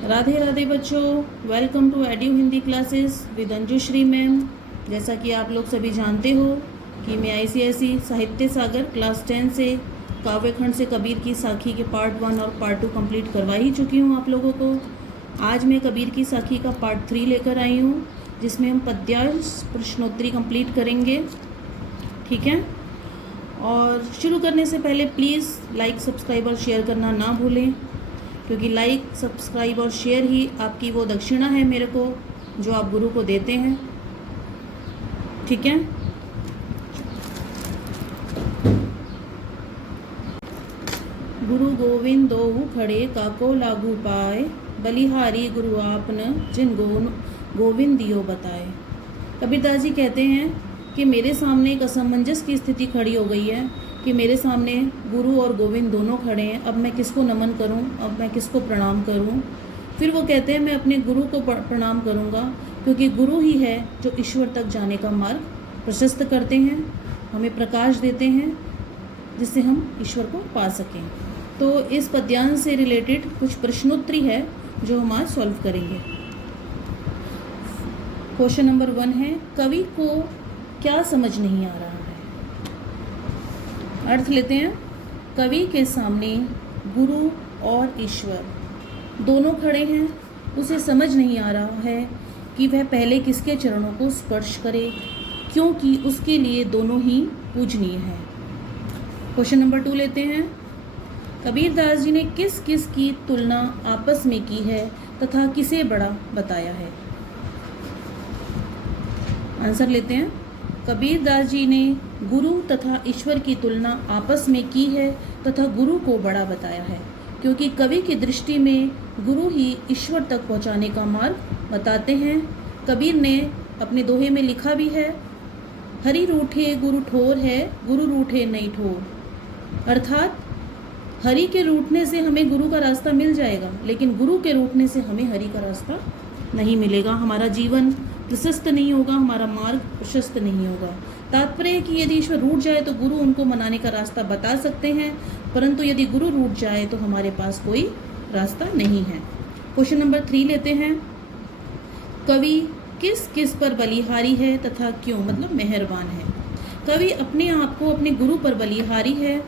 राधे राधे बच्चों, welcome to edu Hindi classes with Anjushree ma'am. जैसा कि आप लोग सभी जानते हो कि मैं आईसीएसई साहित्य सागर क्लास 10 से काव्यखंड से कबीर की साखी के पार्ट 1 और पार्ट 2 कंप्लीट करवा ही चुकी हूँ आप लोगों को। आज मैं कबीर की साखी का पार्ट 3 लेकर आई हूँ, जिसमें हम पद्यांश प्रश्नोत्तरी कंप्लीट करेंगे। ठीक है, और शुरू करने से पहले प्लीज़ लाइक, सब्सक्राइब और शेयर करना ना भूलें, क्योंकि लाइक, सब्सक्राइब और शेयर ही आपकी वो दक्षिणा है मेरे को, जो आप गुरु को देते हैं। ठीक है, गुरु गोविंद दोहु खड़े काको लागू पाए, बलिहारी गुरु आपन जिन गोविंद दियो बताए। कबीरदास जी कहते हैं कि मेरे सामने एक असमंजस की स्थिति खड़ी हो गई है कि मेरे सामने गुरु और गोविंद दोनों खड़े हैं। अब मैं किसको नमन करूं, अब मैं किसको प्रणाम करूं। फिर वो कहते हैं मैं अपने गुरु को प्रणाम करूंगा, क्योंकि गुरु ही है जो ईश्वर तक जाने का मार्ग प्रशस्त करते हैं, हमें प्रकाश देते हैं, जिससे हम ईश्वर को पा सकें। तो इस पद्यांश से रिलेटेड कुछ प्रश्नोत्तरी है जो हम आज सॉल्व करेंगे। क्वेश्चन नंबर 1 है, कवि को क्या समझ नहीं आ रहा है। अर्थ लेते हैं। कवि के सामने गुरु और ईश्वर दोनों खड़े हैं, उसे समझ नहीं आ रहा है कि वह पहले किसके चरणों को स्पर्श करे, क्योंकि उसके लिए दोनों ही पूजनीय हैं। क्वेश्चन नंबर 2 लेते हैं। कबीरदास जी ने किस किस की तुलना आपस में की है तथा किसे बड़ा बताया है। आंसर लेते हैं। कबीरदास जी ने गुरु तथा ईश्वर की तुलना आपस में की है तथा गुरु को बड़ा बताया है, क्योंकि कवि की दृष्टि में गुरु ही ईश्वर तक पहुंचाने का मार्ग बताते हैं। कबीर ने अपने दोहे में लिखा भी है, हरि रूठे गुरु ठोर है, गुरु रूठे नहीं ठोर। अर्थात हरि के रूठने से हमें गुरु का रास्ता मिल जाएगा, लेकिन गुरु के रूठने से हमें हरि का रास्ता नहीं मिलेगा। हमारा जीवन प्रशस्त नहीं होगा, हमारा मार्ग प्रशस्त नहीं होगा। तात्पर्य है कि यदि ईश्वर रूठ जाए तो गुरु उनको मनाने का रास्ता बता सकते हैं, परंतु यदि गुरु रूठ जाए तो हमारे पास कोई रास्ता नहीं है। क्वेश्चन नंबर 3 लेते हैं। कवि किस किस पर बलिहारी है तथा क्यों, मतलब मेहरबान है। कवि अपने आप को अपने गुरु पर बलिहारी है,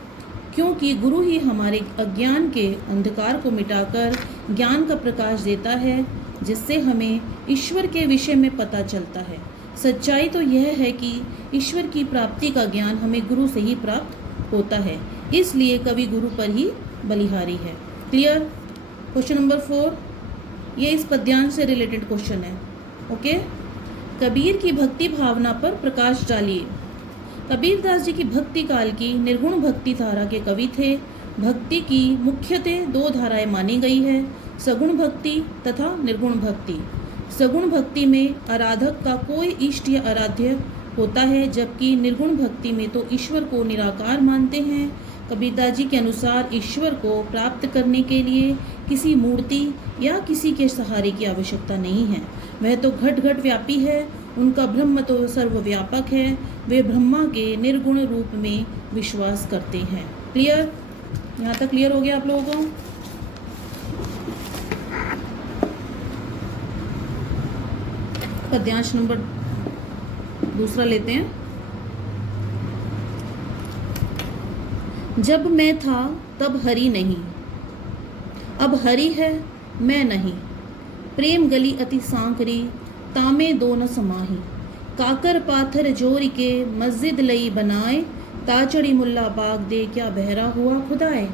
क्योंकि गुरु ही हमारे अज्ञान के अंधकार को मिटाकर ज्ञान का प्रकाश देता है, जिससे हमें ईश्वर के विषय में पता चलता है। सच्चाई तो यह है कि ईश्वर की प्राप्ति का ज्ञान हमें गुरु से ही प्राप्त होता है, इसलिए कवि गुरु पर ही बलिहारी है। क्लियर। क्वेश्चन नंबर 4, ये इस पद्यांश से रिलेटेड क्वेश्चन है। ओके। कबीर की भक्ति भावना पर प्रकाश डालिए। कबीरदास जी की भक्ति काल की निर्गुण भक्ति धारा के कवि थे। भक्ति की मुख्यतः 2 धाराएं मानी गई है, सगुण भक्ति तथा निर्गुण भक्ति। सगुण भक्ति में आराधक का कोई इष्ट या आराध्य होता है, जबकि निर्गुण भक्ति में तो ईश्वर को निराकार मानते हैं। कबीरदास जी के अनुसार ईश्वर को प्राप्त करने के लिए किसी मूर्ति या किसी के सहारे की आवश्यकता नहीं है। वह तो घट घट व्यापी है, उनका ब्रह्म तो सर्वव्यापक है। वे ब्रह्मा के निर्गुण रूप में विश्वास करते हैं। क्लियर। यहाँ तक क्लियर हो गया आप लोगों को। पद्यांश नंबर 2 लेते हैं। जब मैं था तब हरि नहीं, अब हरि है मैं नहीं। प्रेम गली अति सांकरी, तामे दो न समाही। काकर पाथर जोर के मस्जिद लई बनाए, ताचड़ी मुल्ला बाग दे क्या बहरा हुआ खुदाए।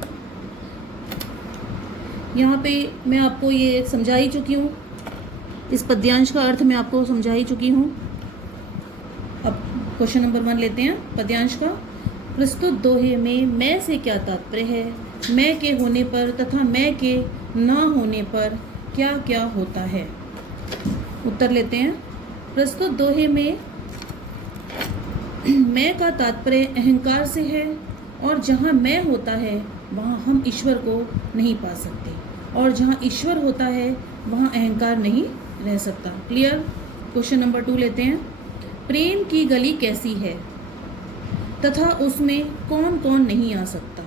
यहाँ पे मैं आपको ये समझा ही चुकी हूँ, इस पद्यांश का अर्थ मैं आपको समझा ही चुकी हूँ। अब क्वेश्चन नंबर 1 लेते हैं पद्यांश का। प्रस्तुत दोहे में मैं से क्या तात्पर्य है, मैं के होने पर तथा मैं के ना होने पर क्या क्या होता है। उत्तर लेते हैं। प्रस्तुत दोहे में मैं का तात्पर्य अहंकार से है, और जहाँ मैं होता है वहाँ हम ईश्वर को नहीं पा सकते, और जहाँ ईश्वर होता है वहाँ अहंकार नहीं रह सकता। क्लियर। क्वेश्चन नंबर 2 लेते हैं। प्रेम की गली कैसी है तथा उसमें कौन कौन नहीं आ सकता।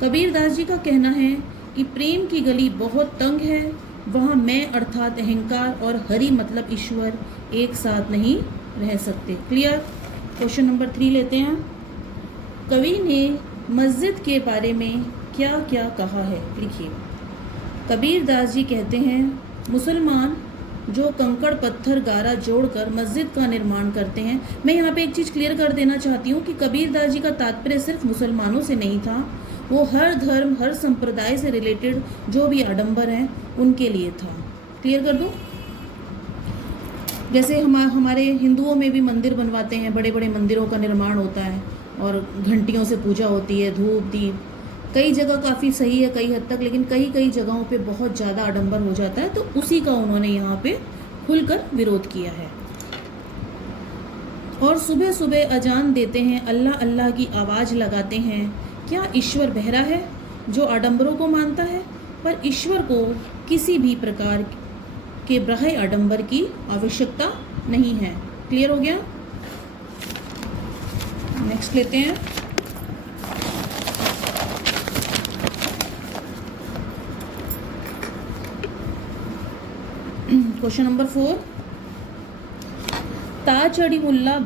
कबीरदास जी का कहना है कि प्रेम की गली बहुत तंग है, वहाँ मैं अर्थात अहंकार और हरि मतलब ईश्वर एक साथ नहीं रह सकते। क्लियर। क्वेश्चन नंबर 3 लेते हैं। कवि ने मस्जिद के बारे में क्या क्या कहा है, लिखिए। कबीर दास जी कहते हैं, मुसलमान जो कंकड़ पत्थर गारा जोड़कर मस्जिद का निर्माण करते हैं। मैं यहाँ पे एक चीज़ क्लियर कर देना चाहती हूँ कि कबीर दास जी का तात्पर्य सिर्फ मुसलमानों से नहीं था, वो हर धर्म हर संप्रदाय से रिलेटेड जो भी आडंबर हैं उनके लिए था। क्लियर कर दूँ। जैसे हमारे हिंदुओं में भी मंदिर बनवाते हैं, बड़े बड़े मंदिरों का निर्माण होता है और घंटियों से पूजा होती है, धूप दीप। कई जगह काफ़ी सही है कई हद तक, लेकिन कई जगहों पे बहुत ज़्यादा आडंबर हो जाता है, तो उसी का उन्होंने यहाँ पे खुलकर विरोध किया है। और सुबह सुबह अजान देते हैं, अल्लाह अल्लाह की आवाज़ लगाते हैं। क्या ईश्वर बहरा है जो आडंबरों को मानता है? पर ईश्वर को किसी भी प्रकार के बाह्य आडंबर की आवश्यकता नहीं है। क्लियर हो गया। नेक्स्ट लेते हैं। Question number 4। ताजड़ी मुल्ला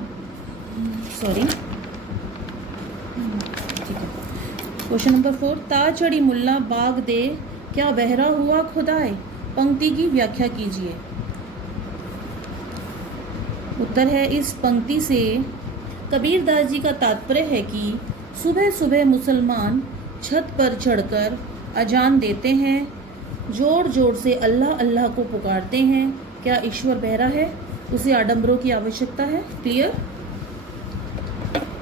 क्वेश्चन नंबर 4। ताजड़ी मुल्ला बाग दे क्या बहरा हुआ खुदाए? पंक्ति की व्याख्या कीजिए। उत्तर है, इस पंक्ति से कबीर दास जी का तात्पर्य है कि सुबह सुबह मुसलमान छत पर चढ़कर अजान देते हैं, जोर जोर से अल्लाह अल्लाह को पुकारते हैं। क्या ईश्वर बहरा है? उसे आडंबरों की आवश्यकता है। क्लियर।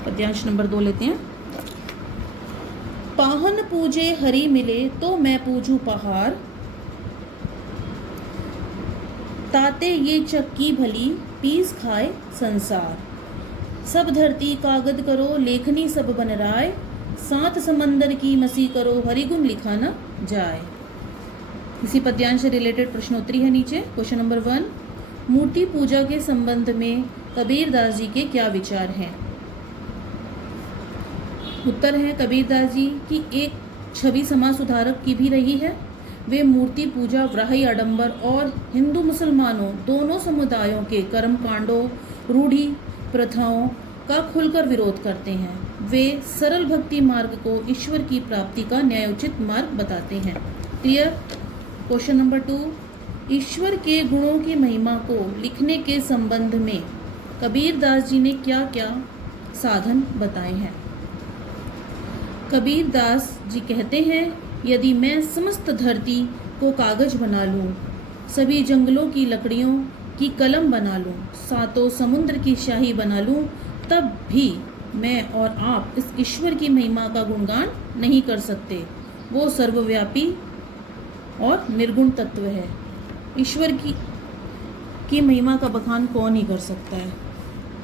पद्यांश नंबर 2 लेते हैं। पाहन पूजे हरि मिले तो मैं पूजू पहाड़, ताते ये चक्की भली पीस खाए संसार। सब धरती कागद करो लेखनी सब बन राय, सात समंदर की मसी करो हरिगुण लिखा न जाए। इसी पद्यांश से रिलेटेड प्रश्नोत्तरी है नीचे। Question number 1। मूर्ति पूजा के संबंध में कबीर दास जी के क्या विचार हैं? उत्तर है, कबीर दास जी की एक छवि समाज सुधारक की भी रही है। वे मूर्ति पूजा, व्राही आडंबर और हिंदू मुसलमानों दोनों समुदायों के कर्म कांडों, रूढ़ी प्रथाओं का खुलकर विरोध करते हैं। वे सरल भक्ति मार्ग को ईश्वर की प्राप्ति का न्यायोचित मार्ग बताते हैं। क्लियर। Question number 2। ईश्वर के गुणों की महिमा को लिखने के संबंध में कबीर दास जी ने क्या क्या साधन बताए हैं? कबीर दास जी कहते हैं, यदि मैं समस्त धरती को कागज बना लूं, सभी जंगलों की लकड़ियों की कलम बना लूं, सातों समुद्र की शाही बना लूं, तब भी मैं और आप इस ईश्वर की महिमा का गुणगान नहीं कर सकते। वो सर्वव्यापी और निर्गुण तत्व है। ईश्वर की महिमा का बखान कौन ही कर सकता है?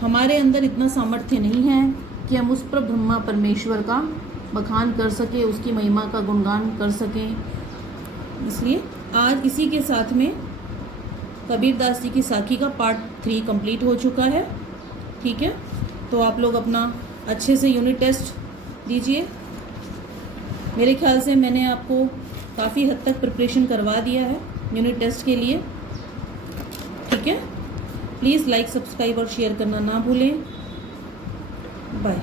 हमारे अंदर इतना सामर्थ्य नहीं है कि हम उस पर ब्रह्मा परमेश्वर का बखान कर सके, उसकी महिमा का गुणगान कर सकें। इसलिए आज इसी के साथ में कबीर दास जी की साखी का पार्ट 3 कंप्लीट हो चुका है। ठीक है, तो आप लोग अपना अच्छे से यूनिट टेस्ट दीजिए। मेरे ख्याल से मैंने आपको काफ़ी हद तक प्रिपरेशन करवा दिया है यूनिट टेस्ट के लिए। ठीक है, प्लीज़ लाइक, सब्सक्राइब और शेयर करना ना भूलें। बाय।